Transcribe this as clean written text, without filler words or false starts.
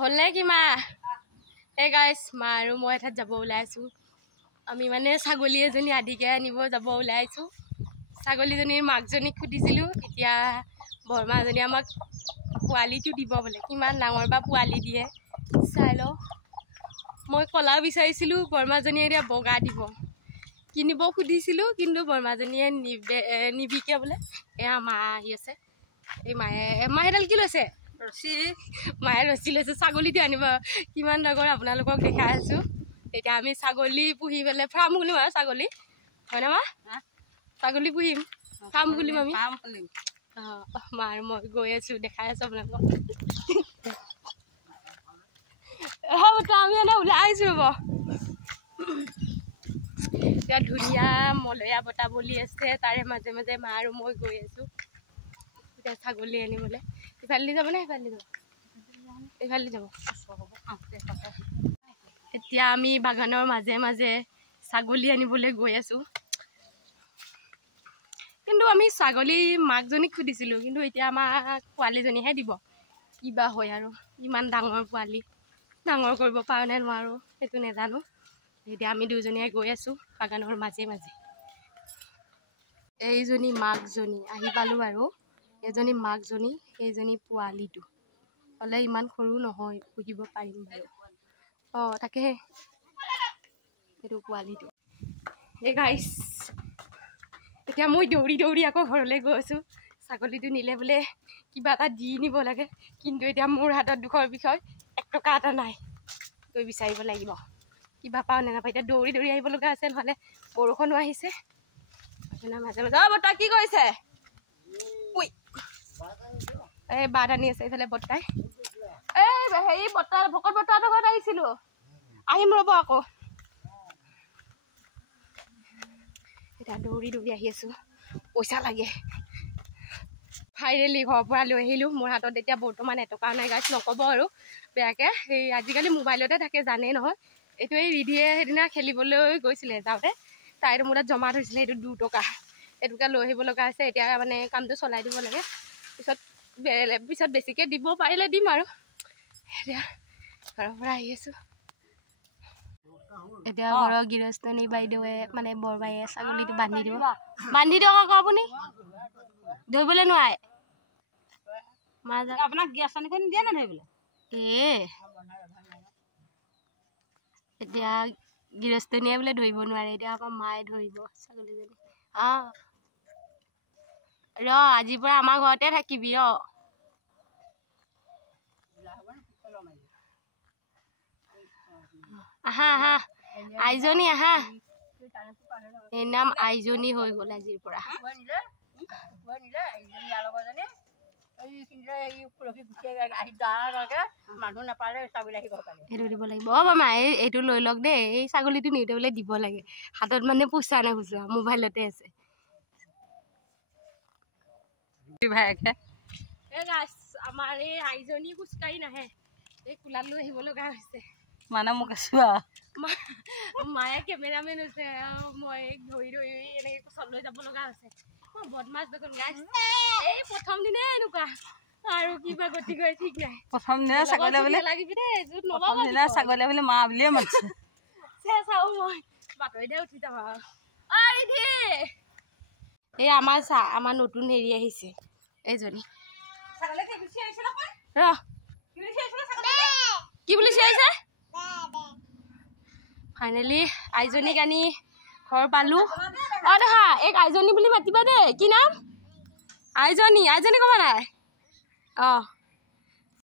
হলে কি মা এই গাইছ মা আৰু মই এঠাত যাব ওলাইছো আমি মানে ছাগলী এজনী আদিকে আনিব যাব ওলাইছো ছাগলীজনীৰ মাকজনীক খুদিছিলো এতিয়া বৰমাজনী আমাক পোৱালিটো দিব বলে কিমান ডাঙৰ বা পোৱালি দিয়ে চাই ল মই কলা বিচাৰিছিলো বৰমাজনীয়ে এতিয়া বগা দিব কিনিব খুদিছিলো কিন্তু বৰমাজনীয়ে নিবিকে বলে এয়া মা আহি আছে এই মাহেডাল কি লৈছে ৰছী মায়ে ৰছী লৈছে ছাগলীটো আনিব কিমান ডাঙৰ আপোনালোকক দেখাই আছো এতিয়া আমি ছাগলী পুহি পেলাই ফাৰ্ম খুলিম আৰু ছাগলী হয়নে মা ছাগলী পুহিম ফাৰ্ম খুলিম আমি মা আৰু মই গৈ আছো দেখাই আছো আপোনালোকক আমি এনে ওলাই আহিছো ৰ'ব এতিয়া ধুনীয়া মলয়া বতাহ বলি আছে তাৰে মাজে মাজে মা আৰু মই গৈ আছো এতিয়া ছাগলী আনিবলৈ ইফালে যাব নে ইফালে যাব এতিয়া আমি বাগানৰ মাজে মাজে ছাগলী আনিবলৈ গৈ আছো কিন্তু আমি ছাগলী মাকজনীক খুদিছিলো কিন্তু এতিয়া আমাক পোৱালীজনীহে দিব কিবা হয় আৰু ইমান ডাঙৰ পোৱালি ডাঙৰ কৰিব পাৰো নে নোৱাৰো সেইটো নেজানো এতিয়া আমি দুজনীয়ে গৈ আছো বাগানৰ মাজে মাজে এইজনী মাকজনী আহি পালো আৰু এজনী মাকজনী এইজনী পোৱালিটো হ'লে ইমান সৰু নহয় পুহিব পাৰিম বাৰু তাকেহে এইটো পোৱালিটো এই গাইছ এতিয়া মই দৌৰি দৌৰি আকৌ ঘৰলৈ গৈ আছো ছাগলীটো নিলে বোলে কিবা এটা দি নিব লাগে কিন্তু এতিয়া মোৰ হাতত দুখৰ বিষয় 1 টকা এটা নাই গৈ বিচাৰিব লাগিব কিবা পাওঁ নে নাপাওঁ এতিয়া দৌৰি দৌৰি আহিব লগা আছে নহ'লে বৰষুণো আহিছে মাজে মাজে বৰ্তা কি কৰিছে এই বাট আনি আছে এইফালে বৰ্তাই এই হেৰি বৰ্তা ভকত বৰ্তাহঁতৰ ঘৰত আহিছিলো আহিম ৰ'ব আকৌ এতিয়া দৌৰি দৌৰি আহি আছো পইচা লাগে ফাইনেলি ঘৰৰ পৰা লৈ আহিলোঁ মোৰ হাতত এতিয়া বৰ্তমান 1 টকা নাই গাইছ নক'ব আৰু বেয়াকৈ সেই আজিকালি মোবাইলতে থাকে জানেই নহয় এইটো এই ৰিধিয়ে সেইদিনা খেলিবলৈ গৈছিলে যাওঁতে তাইৰ মোৰ তাত জমা থৈছিলে সেইটো 2 টকা এইটোকে লৈ আহিব লগা আছে এতিয়া মানে কামটো চলাই দিব লাগে পিছত বেছিকৈ দিব পাৰিলে দিম আৰু এতিয়া ঘৰৰ পৰা আহি আছোঁ এতিয়া ঘৰৰ গৃহস্থনী বাইদেৱে মানে বৰবায়ে ছাগলীটো বান্ধি দিব আকৌ আপুনি ধৰিবলৈ নোৱাৰে আপোনাক গৃহস্থনীখন দিয়ে না ধৰিবলৈ এতিয়া গৃহস্থনীয়ে বোলে ধৰিব নোৱাৰে এতিয়া আকৌ মায়ে ধৰিব ছাগলীজনী আজিৰ পৰা আমাৰ ঘৰতে থাকিবি আহা আইজনী আহা এই নাম আইজনী হৈ গ'ল আজিৰ পৰা সেইটো দিব লাগিব মা এইটো লৈ লওক দেই এই ছাগলীটো নিওঁতে বোলে দিব লাগে হাতত মানে পইচা নাই খুচুৰা মোবাইলতে আছে আমাৰ এই আইজনী খোজকাঢ়ি নাহে এই কোলাত লৈ আহিব লগা হৈছে মানে মোক আছো মায়ে কেমেৰামেন হৈছে মই ধৰি ধৰি এনেকৈ কোচত লৈ যাব লগা হৈছে বদমাছ দেখোন গাইছ এই প্ৰথম দিনে এনেকুৱা আৰু কিবা গতি কৰে ঠিক নাই প্ৰথম দিনা ছাগলী বোলে লাগিবি দেই প্ৰথম দিনা ছাগলী বোলে মা বুলিয়ে মাতিছে চাওঁ মই বাতৰিতে উঠি যাম এই আমাৰ নতুন হেৰি আহিছে এইজনী কি বুলি চিঞৰিছে ফাইনেলি আইজনীক আনি ঘৰ পালো দেখা এই আইজনী বুলি মাতিবা দেই কি নাম আইজনী ক'বা নাই